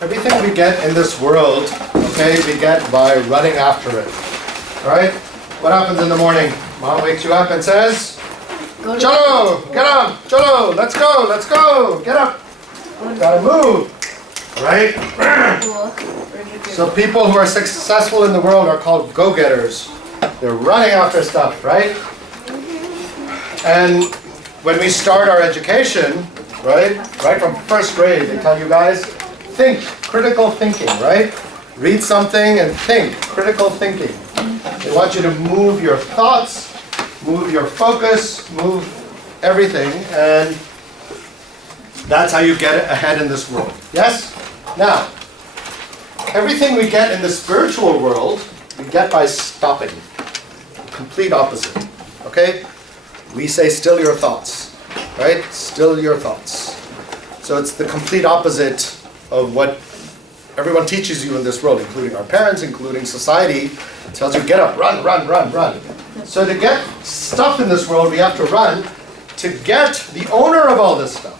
everything we get in this world, okay, we get by running after it. Alright? What happens in the morning? Mom wakes you up and says, Chalo, get up, Chalo, let's go, get up. Gotta move. Right? So people who are successful in the world are called go-getters. They're running after stuff, right? And when we start our education, right from first grade, they tell you guys, think, critical thinking, right? Read something and think, critical thinking. They want you to move your thoughts, move your focus, move everything, and that's how you get ahead in this world. Yes? Now, everything we get in the spiritual world, we get by stopping. Complete opposite. Okay? We say still your thoughts. Right? Still your thoughts. So it's the complete opposite of what everyone teaches you in this world, including our parents, including society. It tells you get up, run, run, run, run. So to get stuff in this world, we have to run. To get the owner of all this stuff,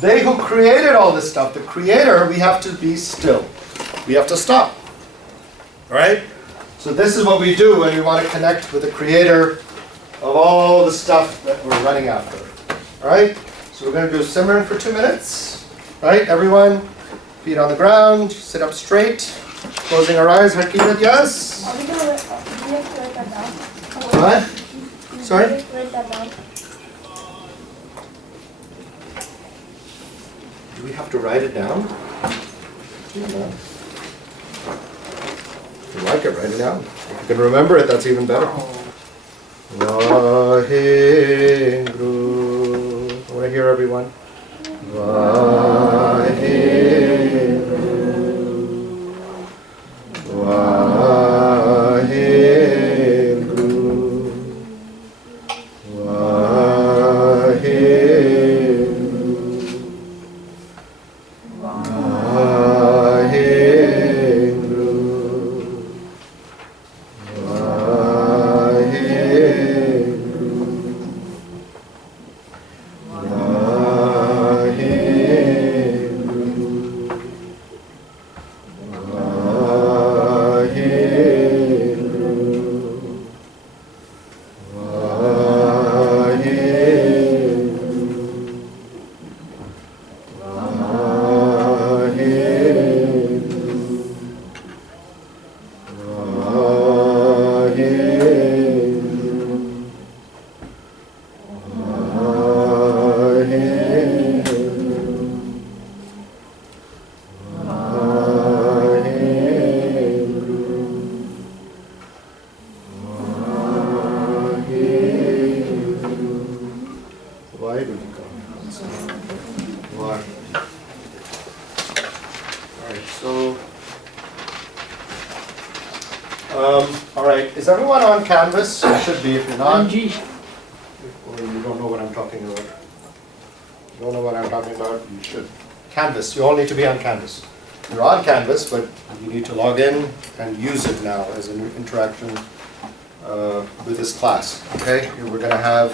they who created all this stuff, the creator, we have to be still. We have to stop. Alright? So this is what we do when we want to connect with the creator of all the stuff that we're running after. Alright? So we're going to do Simran for 2 minutes. Right? Everyone, feet on the ground, sit up straight, closing our eyes. Harkirat, yes? What? Sorry? Do we have to write it down? No. If you like it, write it down. If you can remember it, that's even better. Vaheguru. I want to hear everyone. Vaheguru. Vaheguru. Alright, is everyone on Canvas? You should be if you're not. Or you don't know what I'm talking about. You don't know what I'm talking about? You should. Canvas, you all need to be on Canvas. You're on Canvas, but you need to log in and use it now as an interaction with this class. Okay, here we're going to have,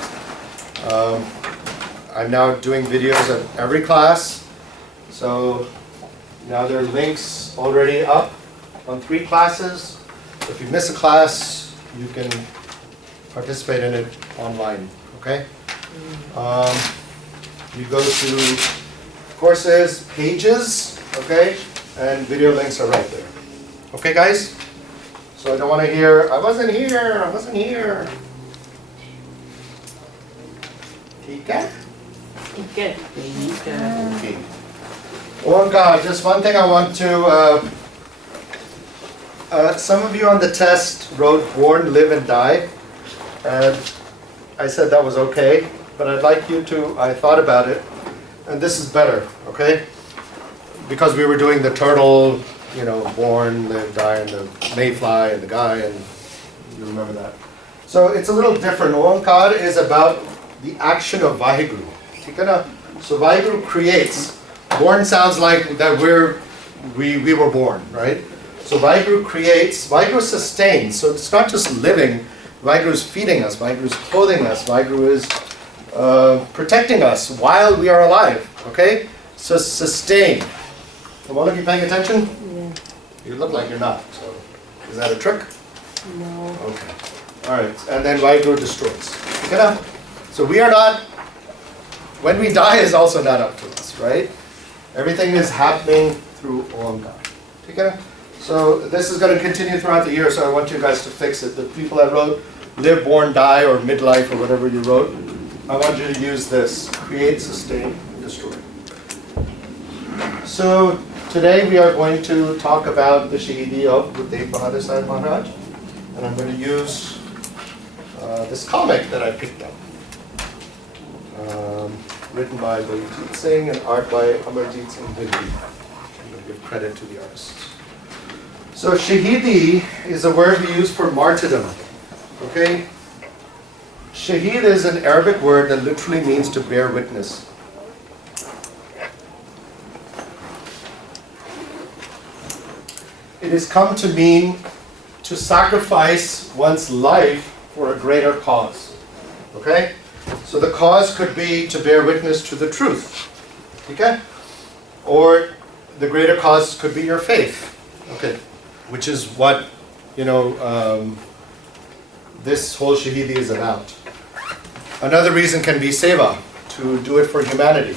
I'm now doing videos at every class. So now there are links already up on 3 classes. If you miss a class, you can participate in it online, okay? You go to courses, pages, okay? And video links are right there. Okay, guys? So I don't want to hear, I wasn't here. Okay? Okay. Oh God, just one thing I want to, some of you on the test wrote born, live and die. And I said that was okay, but I'd like you to, I thought about it, and this is better, okay? Because we were doing the turtle, you know, born, live, die, and the mayfly, and the guy, and you remember that. So it's a little different. Oankar is about the action of Vaheguru. So Vaheguru creates. Born sounds like that we were born, right? So Vaheguru creates, Vaheguru sustains. So it's not just living. Vaheguru is feeding us. Vaheguru is clothing us. Vaheguru is protecting us while we are alive. Okay? So sustain. Come on, are you paying attention? Yeah. You look like you're not. So, is that a trick? No. Okay. All right. And then Vaheguru destroys. Okay, now? So we are not. When we die is also not up to us, right? Everything is happening through Omkar. Okay? So this is going to continue throughout the year, so I want you guys to fix it. The people that wrote live, born, die, or midlife, or whatever you wrote, I want you to use this. Create, sustain, destroy. So today we are going to talk about the Shahidi of Guru Tegh Bahadur Sahib Maharaj. And I'm going to use this comic that I picked up. Written by Baljit Singh and art by Amarjit Singh Dilli. I'm going to give credit to the artists. So Shahidi is a word we use for martyrdom. Okay? Shaheed is an Arabic word that literally means to bear witness. It has come to mean to sacrifice one's life for a greater cause. Okay? So the cause could be to bear witness to the truth. Okay? Or the greater cause could be your faith. Okay? Which is what, this whole Shahidi is about. Another reason can be seva, to do it for humanity.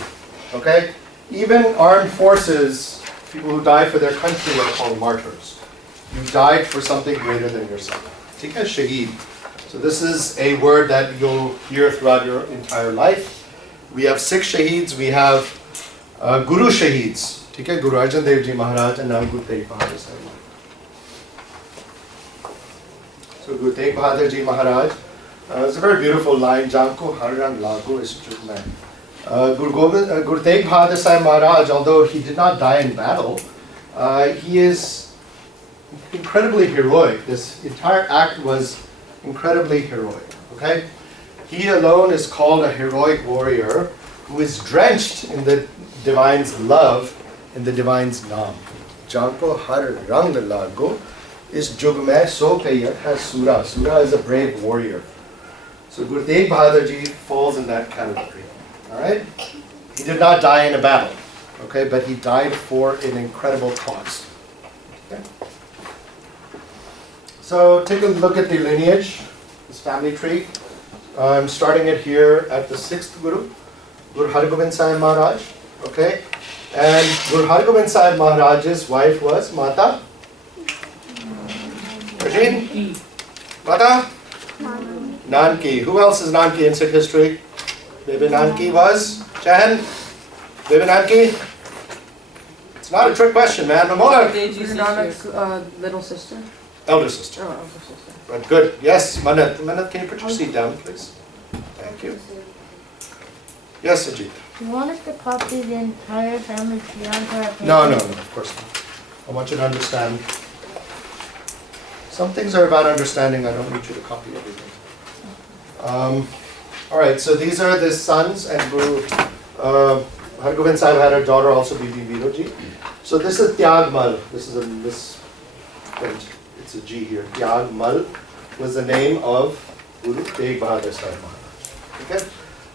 Okay? Even armed forces, people who die for their country are called martyrs. You died for something greater than yourself. Okay? Shaheed. So this is a word that you'll hear throughout your entire life. We have 6 shaheeds. We have Guru shaheeds. Okay? Guru Arjan Dev Ji Maharaj and now Guru Tegh Bahadur Sahib. So Guru Tegh Bahadur Ji Maharaj, it's a very beautiful line. Janko Harang Lagu is Guru Tegh Bahadur Sahib Maharaj, although he did not die in battle, he is incredibly heroic. This entire act was incredibly heroic. Okay? He alone is called a heroic warrior who is drenched in the divine's love, in the divine's naam. Janko har rang lago is jugme so kayat has Sura. Sura is a brave warrior. So Guru Tegh Bahadur Ji falls in that category. Alright? He did not die in a battle. Okay, but he died for an incredible cause. Okay? So take a look at the lineage, this family tree. I'm starting it here at the 6th Guru, Guru Har Gobind Sahib Maharaj. Okay? And Guru Har Gobind Sahib Maharaj's wife was Mata. Rajin? Mata? Nanki. Who else is Nanki in Sikh history? Baby Nanki was? Chahan? Baby Nanki? It's not a trick question, man. Namola. Guru Nanak's little sister. Elder sister. Oh, elder sister. Right, good. Yes, Manat. Manat, can you put your seat down, please? Thank you. Yes, Ajit. Do you want us to copy the entire family tree onto our paper? No, of course not. I want you to understand. Some things are about understanding. I don't need you to copy everything. All right, so these are the sons, and Guru Har Gobind Sahib had a daughter also, Bibi Viroji. So this is Tyagmal. This is a misprint. It's a G here. Tyagmal was the name of Guru Tegh Bahadur Sahib Maharaj. Okay?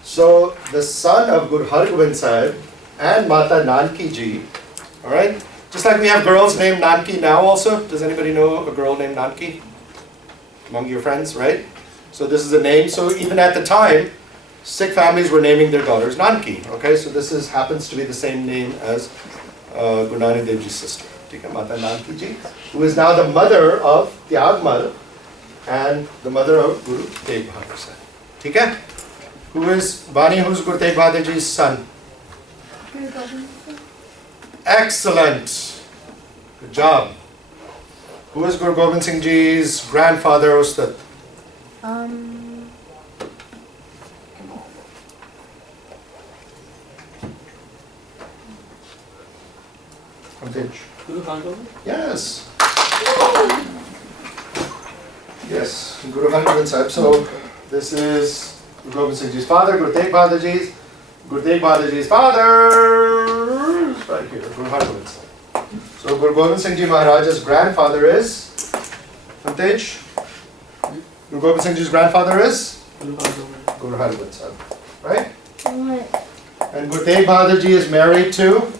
So the son of Guru Har Gobind Sahib and Mata Nanki Ji, all right? Just like we have girls named Nanki now also. Does anybody know a girl named Nanki? Among your friends, right? So this is a name. So even at the time, Sikh families were naming their daughters Nanki. Okay, so this happens to be the same name as Guru Nanak Dev Ji's sister, Mata Nanki Ji, who is now the mother of Tyagmal and the mother of Guru Tegh Bahadur Sahib. Okay? Who is Bani? Who's Guru Tegh Bahadur Ji's son? Excellent. Good job. Who is Guru Gobind Singh Ji's grandfather, Ustad? Guru Har Gobind? Yes. Yes, Guru Har Gobind Sahib. So this is Guru Gobind Singh Ji's father, Guru Tegh Bahadur Ji's father, right here, Guru Har Gobind Sahib. So Guru Gobind Singh Ji Maharaj's grandfather is Tej. Guru Gobind Singh Ji's grandfather is Guru Har Gobind Sahib, right? What? And Guru Tegh Bahadur Ji is married to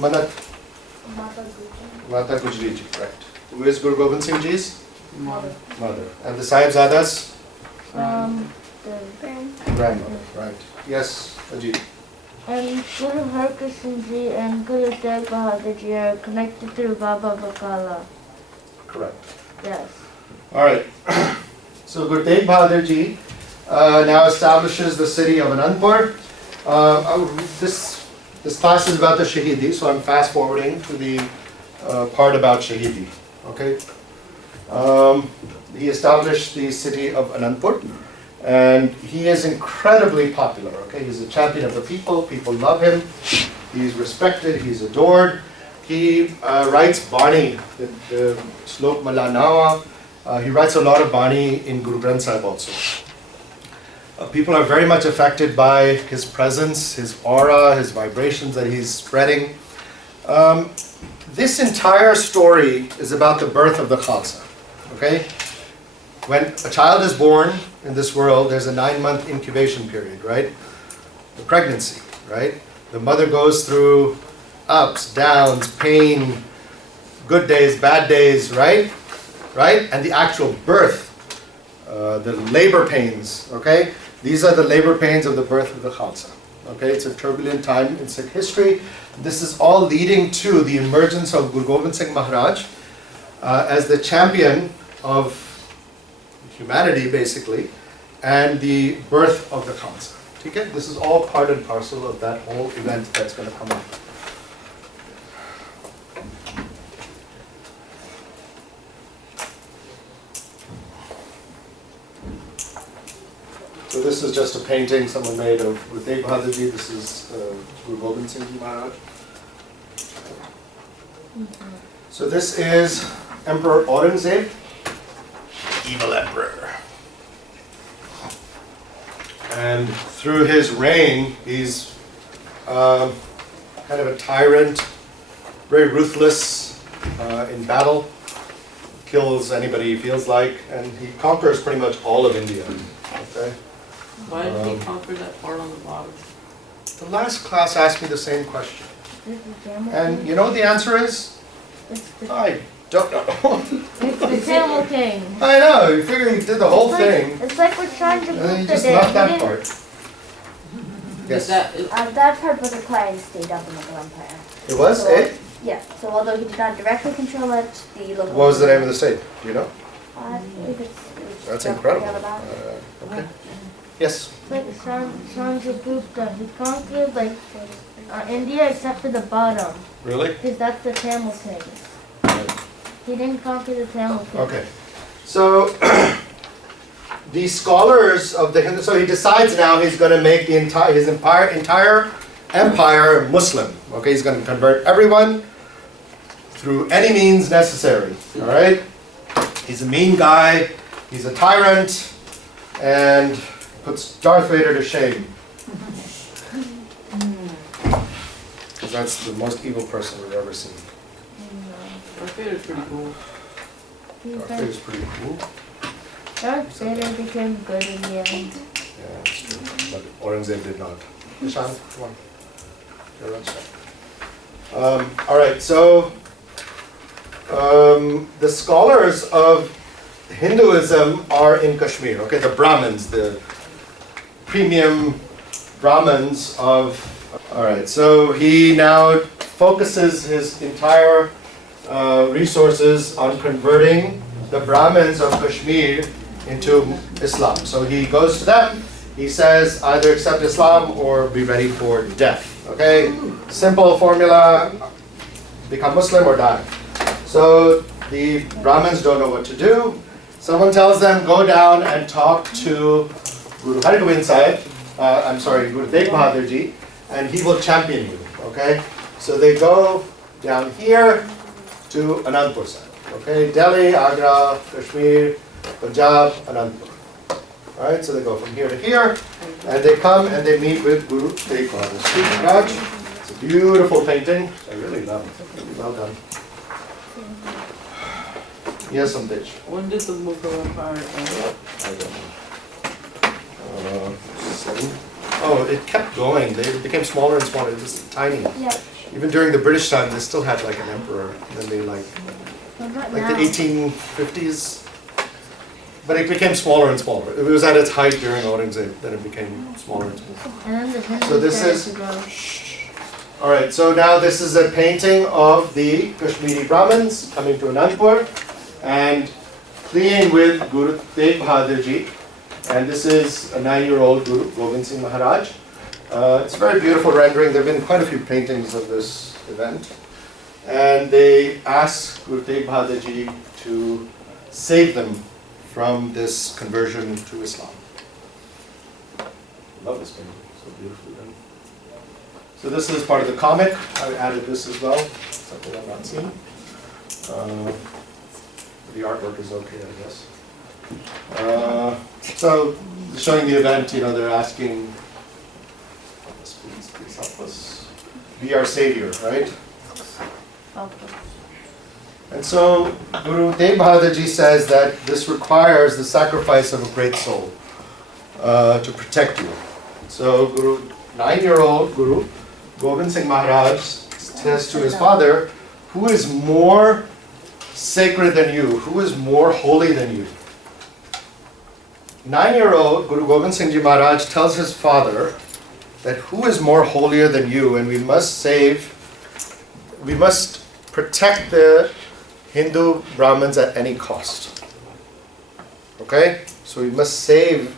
Manat Mata Gujri ji, right. Who is Guru Gobind Singh Ji's mother? And the Sahibzadas? The Grandmother, right. Yes, Ajit. and Guru Harkishan Ji and Guru Tegh Bahadur Ji are connected through Baba Bakala. Correct. Yes. All right. So Guru Tegh Bahadur Ji now establishes the city of Anandpur. This class is about the Shahidi, so I'm fast forwarding to the part about Shahidi. Okay. He established the city of Anandpur, and he is incredibly popular. Okay, he's a champion of the people. People love him. He's respected. He's adored. He writes Bani, the Slok Mala Nawa. He writes a lot of Bani in Guru Granth Sahib also. People are very much affected by his presence, his aura, his vibrations that he's spreading. This entire story is about the birth of the Khalsa. Okay? When a child is born in this world, there's a 9-month incubation period, right? The pregnancy, right? The mother goes through ups, downs, pain, good days, bad days, right? Right? And the actual birth, the labor pains, okay? These are the labor pains of the birth of the Khalsa. Okay, it's a turbulent time in Sikh history. This is all leading to the emergence of Guru Gobind Singh Maharaj as the champion of humanity, basically, and the birth of the Khalsa. Okay, this is all part and parcel of that whole event that's going to come up. So this is just a painting someone made of Guru Tegh Bahadur Ji. This is Guru Gobind Singh Ji Maharaj. So this is Emperor Aurangzeb, evil emperor. And through his reign, he's kind of a tyrant, very ruthless in battle, kills anybody he feels like, and he conquers pretty much all of India. Okay. Why did he conquer that part on the bottom? The last class asked me the same question. This is the camel And king? you know what the answer is? It's the, I don't know. it's the camel king. I know, you figure he did the whole It's thing, It's like what Chandra and then he Gupta just did. left He that didn't- part. Is Yes. That part was acquired and stayed up in the Mughal Empire. It was it? Yeah, so although he did not directly control it, the local... What was the name of the state? Do you know? I believe it's That's Dr. incredible. Yalabad. Okay. Yes. It's like Chandra Gupta. He conquered like India except for the bottom. Really? Because that's the camel king. He didn't conquer the camel king. Okay. So the scholars of the Hindu, so he decides now he's going to make the entire empire Muslim. Okay, he's going to convert everyone through any means necessary. All right. He's a mean guy. He's a tyrant, and puts Darth Vader to shame. Because that's the most evil person we've ever seen. Darth Vader's pretty cool. Darth Vader's pretty cool. Darth Vader became good in the end. Yeah, that's true. But Aurangzeb did not. Ishan, come on. You're on set. All right, so the scholars of Hinduism are in Kashmir. Okay, the Brahmins, the premium Brahmins of. All right, so he now focuses his entire resources on converting the Brahmins of Kashmir into Islam. So he goes to them. He says either accept Islam or be ready for death. Okay, simple formula: become Muslim or die. So the Brahmins don't know what to do. Someone tells them, go down and talk to Guru Har Gobind Sahib, Guru Tegh Bahadur Ji, and he will champion you, okay? So they go down here to Anandpur Sahib, okay? Delhi, Agra, Kashmir, Punjab, Anandpur. All right, so they go from here to here, and they come and they meet with Guru Tegh Bahadur Maharaj. It's a beautiful painting. I really love it. Really well done. Yes, Amdej. When did the Mughal Empire end? I don't know. 7? Oh, it kept going. They became smaller and smaller. It was tiny. Yeah. Even during the British time, they still had like an emperor. And then they like What the now? 1850s. But it became smaller and smaller. It was at its height during Aurangzeb. Then it became smaller and smaller. And then the Hindus So this started is- to grow. All right, so now this is a painting of the Kashmiri Brahmins coming to Anandpur and fleeing with Guru Tegh Bahadur Ji. And this is a 9-year-old Guru Gobind Singh Maharaj. It's a very beautiful rendering. There have been quite a few paintings of this event. And they ask Guru Tegh Bahadur Ji to save them from this conversion to Islam. Love this painting, so beautifully done. So this is part of the comic. I added this as well, something I've not seen. The artwork is okay, I guess. So showing the event, they're asking, please help us, be our savior, right? Okay. And so Guru Tegh Bahadur Ji says that this requires the sacrifice of a great soul to protect you. So 9-year-old Guru Gobind Singh Maharaj says to his father, who is more sacred than you? Who is more holy than you? 9-year-old Guru Gobind Singh Ji Maharaj tells his father that who is more holier than you, and we must protect the Hindu Brahmins at any cost. Okay? So we must save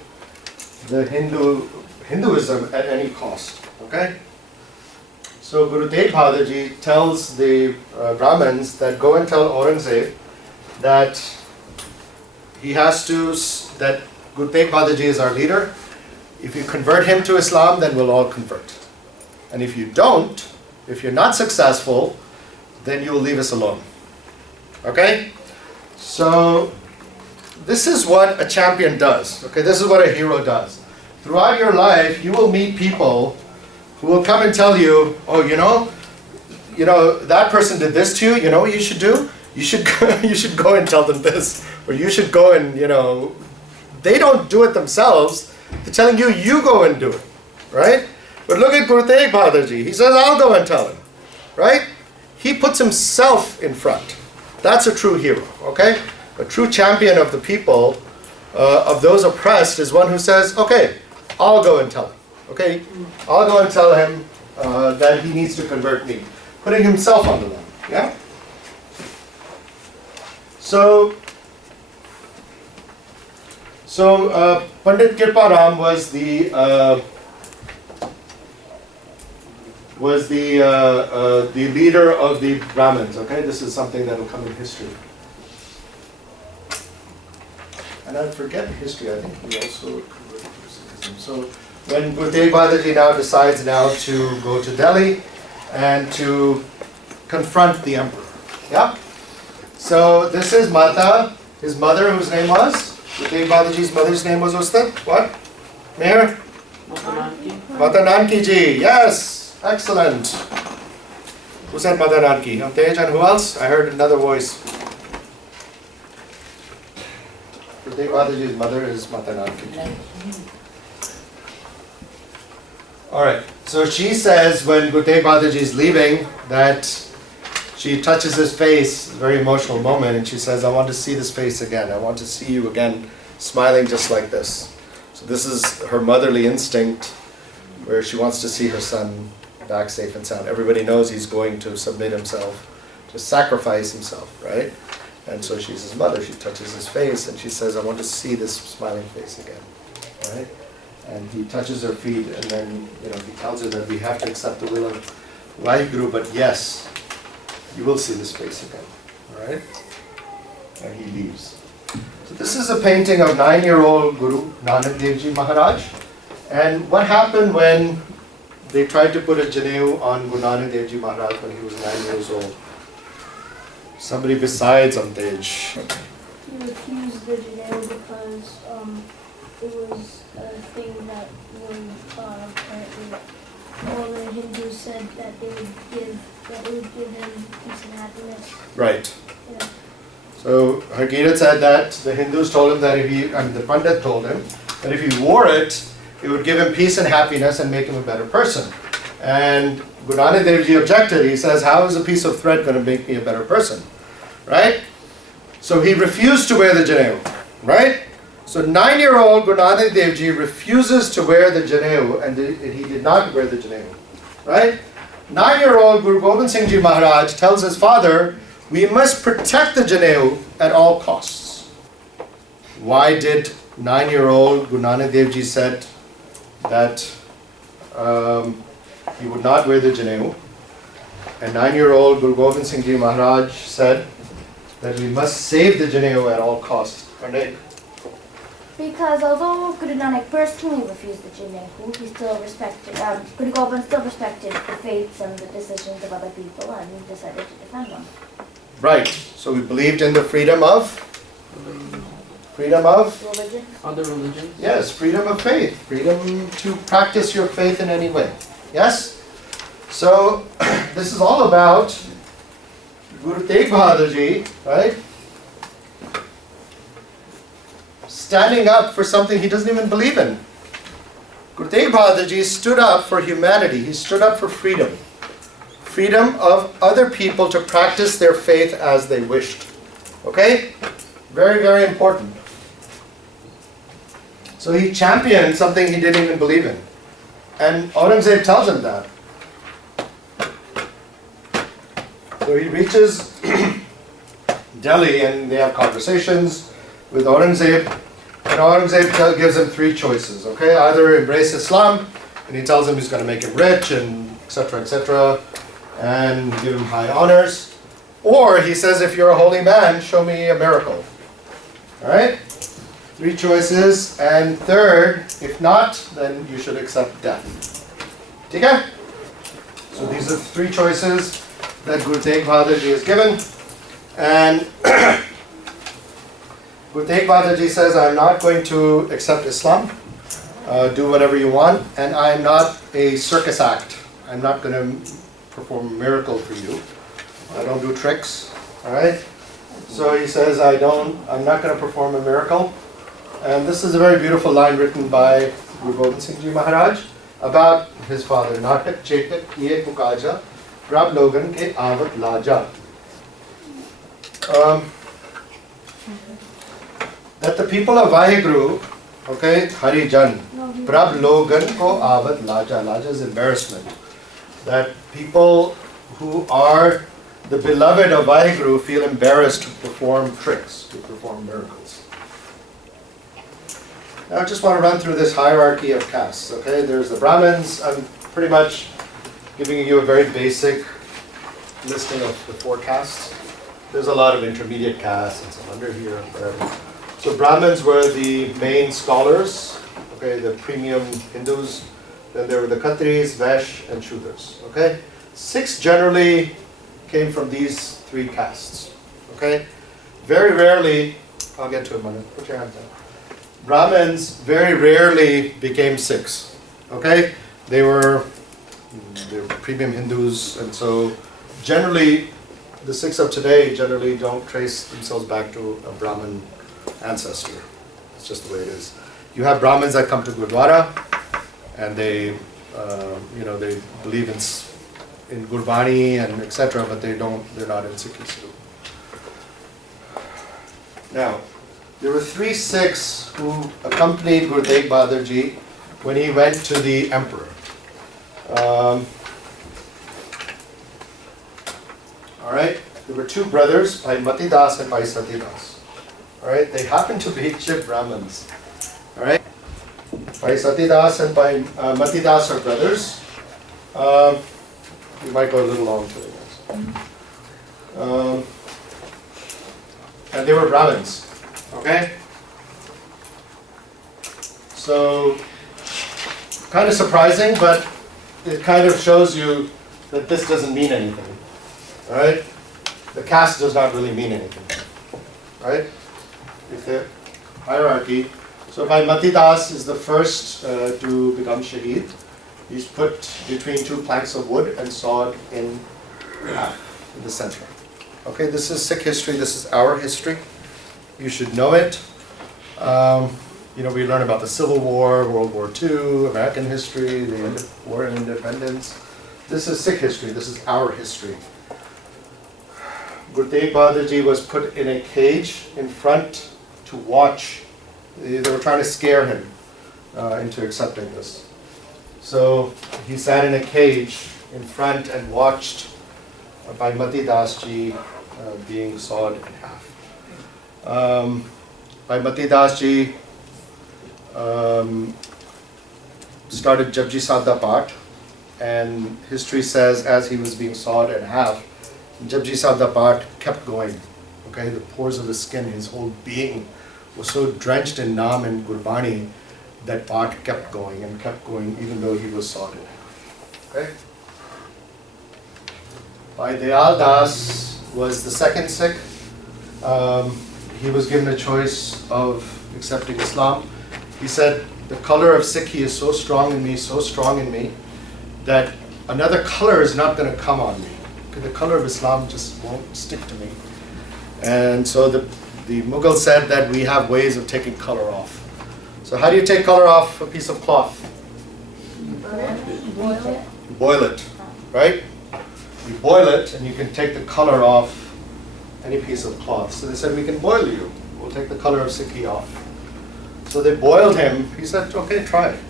the Hinduism at any cost. Okay? So Guru Tegh Bahadur Ji tells the Brahmins that go and tell Aurangzeb that that Guru Tegh Bahadur Ji is our leader. If you convert him to Islam, then we'll all convert. And if you don't, if you're not successful, then you will leave us alone. Okay? So this is what a champion does. Okay, this is what a hero does. Throughout your life, you will meet people who will come and tell you, oh, that person did this to you. You know what you should do? You should go and tell them this, or you should go and they don't do it themselves. They're telling you, you go and do it, right? But look at Guru Tegh Bahadur Ji. He says, I'll go and tell him, right? He puts himself in front. That's a true hero, okay? A true champion of the people, of those oppressed, is one who says, okay, I'll go and tell him, okay? I'll go and tell him that he needs to convert me. Putting himself on the line, yeah? So Pandit Kirpa Ram was the leader of the Brahmins. Okay, this is something that will come in history. And I forget history. I think he also converted to Sikhism. So when Guru Tegh Bahadur Ji now decides to go to Delhi and to confront the emperor. Yeah. So this is Mata, his mother, whose name was. Guru Tegh Bahadur Ji's mother's name was Ustad. What? Mayor? Mata Nanki Ji. Yes. Excellent. Who said Mata Nanki? Tej, and who else? I heard another voice. Guru Tegh Bahadur Ji's mother is Mata Nanki Ji. Alright. So she says when Guru Tegh Bahadur Ji is leaving that she touches his face, a very emotional moment, and she says, I want to see this face again. I want to see you again, smiling just like this. So this is her motherly instinct, where she wants to see her son back safe and sound. Everybody knows he's going to submit himself, to sacrifice himself, right? And so she's his mother. She touches his face, and she says, I want to see this smiling face again, right? And he touches her feet, and then he tells her that we have to accept the will of Vaheguru, but yes, you will see this face again, all right? And he leaves. So this is a painting of 9-year-old Guru Nanak Dev Ji Maharaj. And what happened when they tried to put a Janeu on Guru Nanak Dev Ji Maharaj when he was 9 years old? Somebody besides Tej. He refused the Janeu because it was a thing that apparently all the Hindus said that it would give him peace and happiness. Right. Yeah. So Hargirat said that the Hindus told him that the Pandit told him that if he wore it, it would give him peace and happiness and make him a better person. And Guru Nanak Dev Ji objected. He says, how is a piece of thread going to make me a better person? Right? So he refused to wear the janeu. Right? So 9-year-old Guru Nanak Dev Ji refuses to wear the janeu, and he did not wear the janeu. Right? 9-year-old Guru Gobind Singh Ji Maharaj tells his father, we must protect the janeu at all costs. Why did 9-year-old Guru Nanak Dev Ji said that he would not wear the janeu, and 9-year-old Guru Gobind Singh Ji Maharaj said that we must save the janeu at all costs? Because although Guru Nanak personally refused the Janehu, he still respected, Guru Gobind still respected the faiths and the decisions of other people and he decided to defend them. Right. So we believed in the freedom of Religion? Other religions? yes, freedom of faith, freedom to practice your faith in any way. Yes? So this is all about Guru Tegh Bahadur Ji, right? Standing up for something he doesn't even believe in. Guru Tegh Bahadur Ji stood up for humanity. He stood up for freedom. Freedom of other people to practice their faith as they wished. Okay? Very, very important. So he championed something he didn't even believe in. And Aurangzeb tells him that. So he reaches Delhi and they have conversations with Aurangzeb. And Aurangzeb gives him 3 choices. Okay? Either embrace Islam, and he tells him he's going to make him rich, and etc., and give him high honors. Or he says, if you're a holy man, show me a miracle. Alright? 3 choices. And third, if not, then you should accept death. Okay? So these are 3 choices that Guru Tegh Bahadur Ji is given. And Guru Tegh Bahadur Ji says, I'm not going to accept Islam. Do whatever you want. And I'm not a circus act. I'm not going to perform a miracle for you. I don't do tricks. Alright? So he says, I'm not going to perform a miracle. And this is a very beautiful line written by Guru Gobind Singh Ji Maharaj about his father. Natak chetak kiye kukaja, prab logan ke avat laja. That the people of Vaheguru, okay, Hari Jan, prab logan ko avat laja. Laja is embarrassment. That people who are the beloved of Vaheguru feel embarrassed to perform tricks, to perform miracles. Now I just want to run through this hierarchy of castes. Okay, there's the Brahmins. I'm pretty much giving you a very basic listing of the 4 castes. There's a lot of intermediate castes and some under here and whatever. So Brahmins were the main scholars, okay, the premium Hindus. Then there were the Khatris, Vaishya, and Shudras. Okay, 6 generally came from these 3 castes. Okay, very rarely, I'll get to it in a minute. Put your hand down. Brahmins very rarely became Sikhs. Okay, they were premium Hindus, and so generally, the Sikhs of today generally don't trace themselves back to a Brahmin ancestor. It's just the way it is. You have Brahmins that come to Gurdwara, and they, they believe in Gurbani and etc., but they're not in Sikhism. Now, there were 3 Sikhs who accompanied Guru Tegh Bahadur Ji when he went to the emperor. Alright, there were 2 brothers, Bhai Mati Das and Bhai Sati Das. Alright, they happened to be Shiv Brahmins. Alright, Bhai Sati Das and Bhai Mati Das are brothers. We might go a little long today, guys. And they were Brahmins. Okay? So, kind of surprising, but it kind of shows you that this doesn't mean anything. Alright? The caste does not really mean anything. Right? It's a hierarchy. So Bhai Mati Das is the first to become Shaheed. He's put between 2 planks of wood and sawed in half in the center. Okay, this is Sikh history, this is our history. You should know it. we learn about the Civil War, World War II, American history, the War of Independence. This is Sikh history. This is our history. Guru Tegh Bahadur Ji was put in a cage in front to watch. They were trying to scare him into accepting this. So he sat in a cage in front and watched Bhai Mati Das Ji being sawed in half. Bhai Mati Das Ji started Japji Sahib da Path, and history says as he was being sawed in half, Japji Sahib da Path kept going. Okay, the pores of his skin, his whole being was so drenched in Naam and Gurbani that Path kept going and kept going even though he was sawed in half. Okay? Bhai Dayal Das was the second Sikh. He was given a choice of accepting Islam. He said, the color of Sikhi is so strong in me, that another color is not going to come on me. The color of Islam just won't stick to me. And so the Mughal said that we have ways of taking color off. So how do you take color off a piece of cloth? Boil it, right? You boil it and you can take the color off any piece of cloth. So they said, we can boil you. We'll take the color of Sikhi off. So they boiled him. He said, okay, try it.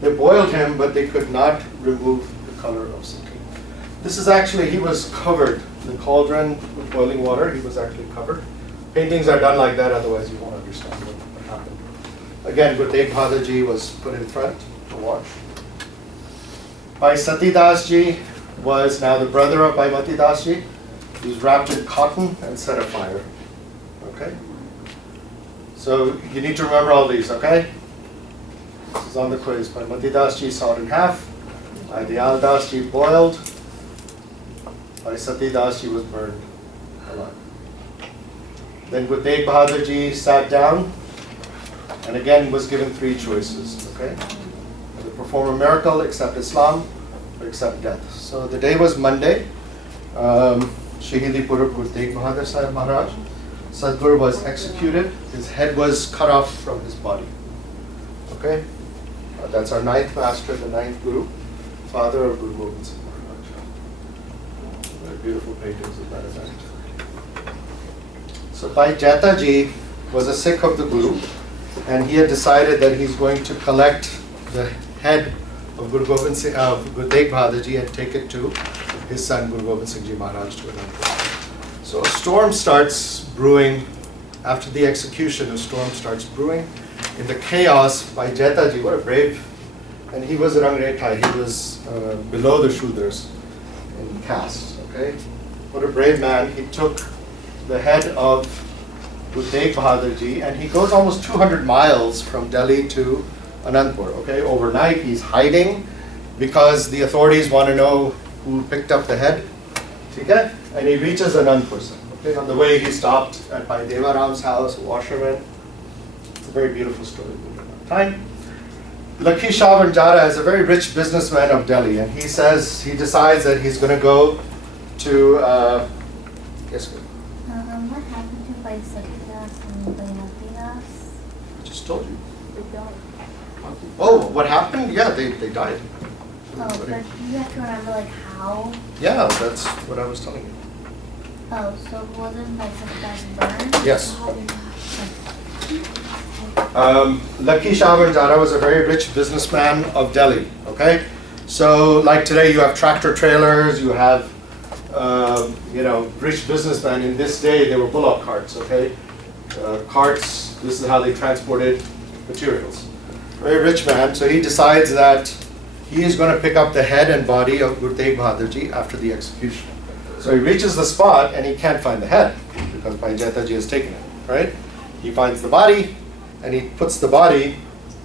They boiled him, but they could not remove the color of Sikhi. This is actually, he was covered. The cauldron with boiling water, he was actually covered. Paintings are done like that, otherwise you won't understand what happened. Again, Guru Tegh Bahadur Ji was put in front to watch. Bhai Sati Das Ji was now the brother of Bhai Mati Das Ji. He was wrapped in cotton and set afire. Okay? So you need to remember all these, okay? This is on the quiz. Bhai Mati Das Ji sawed in half. Bhai Dayal Das Ji boiled. Bhai Sati Das Ji was burned alive. Then Guru Tegh Bahadur Ji sat down and again was given three choices, okay? Either perform a miracle, accept Islam, or accept death. So the day was Monday. Shahidi Purab Guru Tegh Bahadur Sahib Maharaj. Sadguru was executed. His head was cut off from his body. Okay? That's our ninth master, the ninth Guru, father of Guru Gobind Singh Maharaj. Very beautiful paintings of that event. So Bhai Jeta Ji was a Sikh of the Guru, and he had decided that he's going to collect the head of Guru Gobind Singh, Guru Tegh Bahadur Ji, and take it to his son Guru Gobind Singh Ji Maharaj to Anandpur. So a storm starts brewing after the execution. A storm starts brewing in the chaos. Bhai Jeta Ji, what a brave, and he was a Rangretai. He was below the Shudras in caste. Okay, what a brave man. He took the head of Guru Tegh Bahadur Ji, and he goes almost 200 miles from Delhi to Anandpur. Okay, overnight he's hiding because the authorities want to know who picked up the head. Okay, and he reaches Anandpur. Okay, on the way he stopped at Bhai Deva Ram's house, a washerman. It's a very beautiful story. Time. Lakhi Shah Banjara is a very rich businessman of Delhi, and he decides that he's going to go to. Yes. What happened to Bhai Satidas and Bhai Matidas? I just told you. They don't. Oh, what happened? Yeah, they died. Oh, but you have to remember like how. Yeah, that's what I was telling you. Oh, so wasn't Bhai Satidas burned? Yes. Lakhi Shah Banjara was a very rich businessman of Delhi. Okay, so like today you have tractor trailers, you have rich businessmen. In this day they were bullock carts. Okay, carts. This is how they transported materials. Very rich man. So he decides that he is going to pick up the head and body of Guru Tegh Bahadur Ji after the execution. So he reaches the spot and he can't find the head because Bhai Jeta Ji has taken it. Right? He finds the body and he puts the body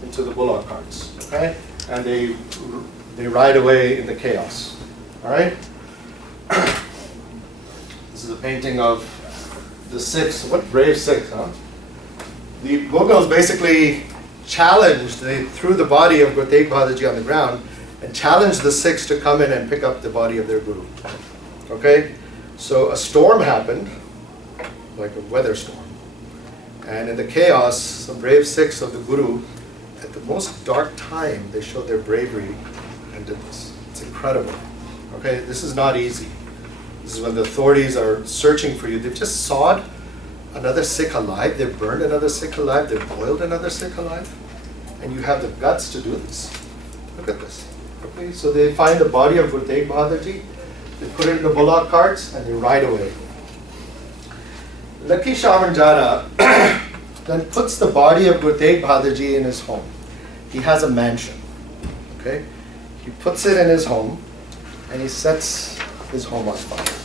into the bullock carts. Okay, and they ride away in the chaos. All right. This is a painting of the Sikhs. What brave Sikhs, huh? The Mughals basically challenged. They threw the body of Guru Tegh Bahadur Ji on the ground and challenged the Sikhs to come in and pick up the body of their Guru. Okay, so a storm happened, like a weather storm, And in the chaos, some brave Sikhs of the Guru, at the most dark time, they showed their bravery and did this. It's incredible. Okay, this is not easy. This is when the authorities are searching for you. They've just sawed another Sikh alive. They've burned another Sikh alive. They've boiled another Sikh alive. And you have the guts to do this. Look at this. Okay, so they find the body of Guru Tegh Bahadur Ji. They put it in the bullock carts and they ride away. Lucky Shah Banjara then puts the body of Guru Tegh Bahadur Ji in his home. He has a mansion. Okay, he puts it in his home and he sets his home on fire.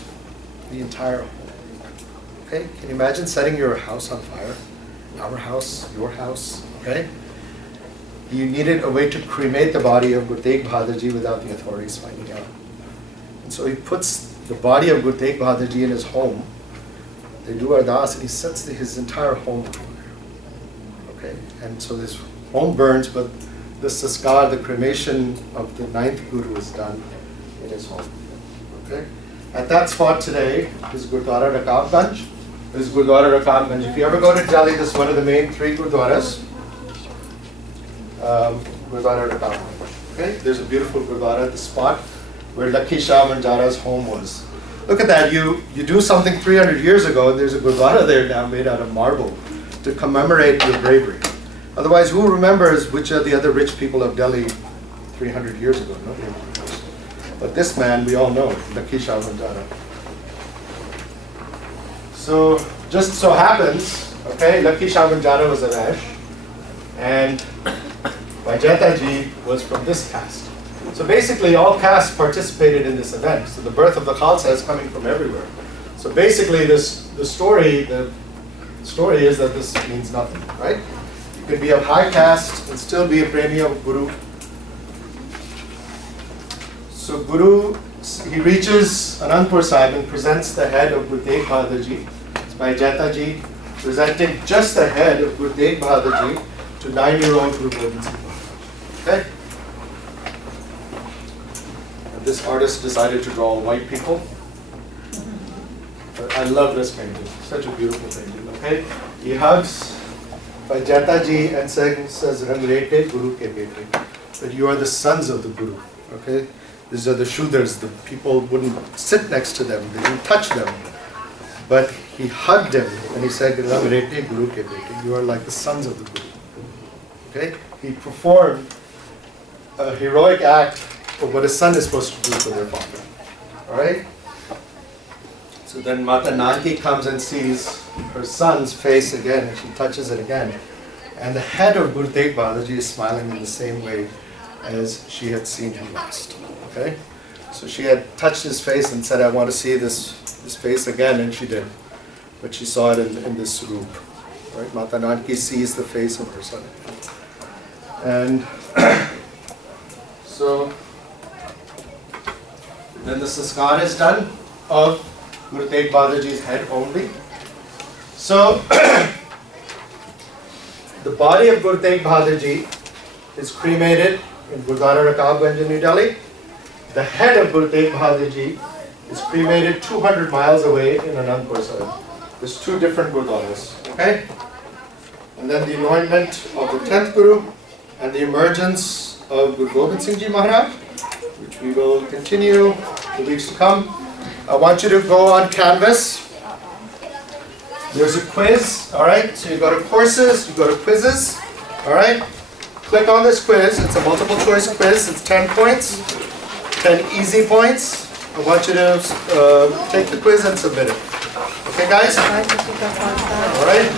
The entire home. Okay, can you imagine setting your house on fire? Our house, your house. Okay. You needed a way to cremate the body of Guru Tegh Bahadur Ji without the authorities finding out. And so he puts the body of Guru Tegh Bahadur Ji in his home. They do ardas and he sets his entire home on fire. Okay, and so this home burns, but the saskar, the cremation of the 9th Guru is done in his home. Okay, at that spot today is Gurdwara Rakabganj. This is Gurdwara Rakabganj. If you ever go to Delhi, this is one of the main 3 Gurdwaras. Gurdwara Rakabganj. Okay, there's a beautiful Gurdwara at the spot where Lucky Shah Banjara's home was. Look at that, you do something 300 years ago and there's a Gurdwara there now made out of marble to commemorate your bravery. Otherwise, who remembers which are the other rich people of Delhi 300 years ago? Nobody remembers. But this man, we all know, Lucky Shah Banjara. So, just so happens, okay, Lucky Shah Banjara was a Raish, and Vaijeta Ji was from this caste. So basically all castes participated in this event. So the birth of the Khalsa is coming from everywhere. So basically the story is that this means nothing, right? You can be of high caste and still be a premi of Guru. So Guru, he reaches Anandpur Sahib and presents the head of Guru Tegh Bahadur Ji. It's Vaijeta Ji presenting just the head of Guru Tegh Bahadur Ji to 9-year-old Guru Gobind Singh. Okay? And this artist decided to draw white people. But I love this painting. Such a beautiful painting. Okay? He hugs Vaijeta Ji and says, Rangrete Guru ke bete. That you are the sons of the Guru. Okay? These are the Shudras. The people wouldn't sit next to them. They didn't touch them. But he hugged him and he said, Rangrete Guru ke bete. You are like the sons of the Guru. Okay? He performed a heroic act of what a son is supposed to do for their father. Alright? So then Mata Nanki comes and sees her son's face again and she touches it again. And the head of Guru Tegh Bahadur Ji is smiling in the same way as she had seen him last. Okay? So she had touched his face and said, I want to see this face again, and she did. But she saw it in this roop. Right? Mata Nanki sees the face of her son. And so then the saskar is done of Guru Tegh Bahadur Ji's head only. So the body of Guru Tegh Bahadur Ji is cremated in Gurdwara Rakabganj in New Delhi. The head of Guru Tegh Bahadur Ji is cremated 200 miles away in Anandpur Sahib. There's 2 different Gurdwaras. Okay? And then the anointment of the 10th Guru and the emergence of Guru Gobind Singh Ji Maharaj, which we will continue the weeks to come. I want you to go on Canvas. There's a quiz, alright? So you go to courses, you go to quizzes, alright? Click on this quiz. It's a multiple choice quiz. It's 10 points, 10 easy points. I want you to take the quiz and submit it. Okay, guys? Alright?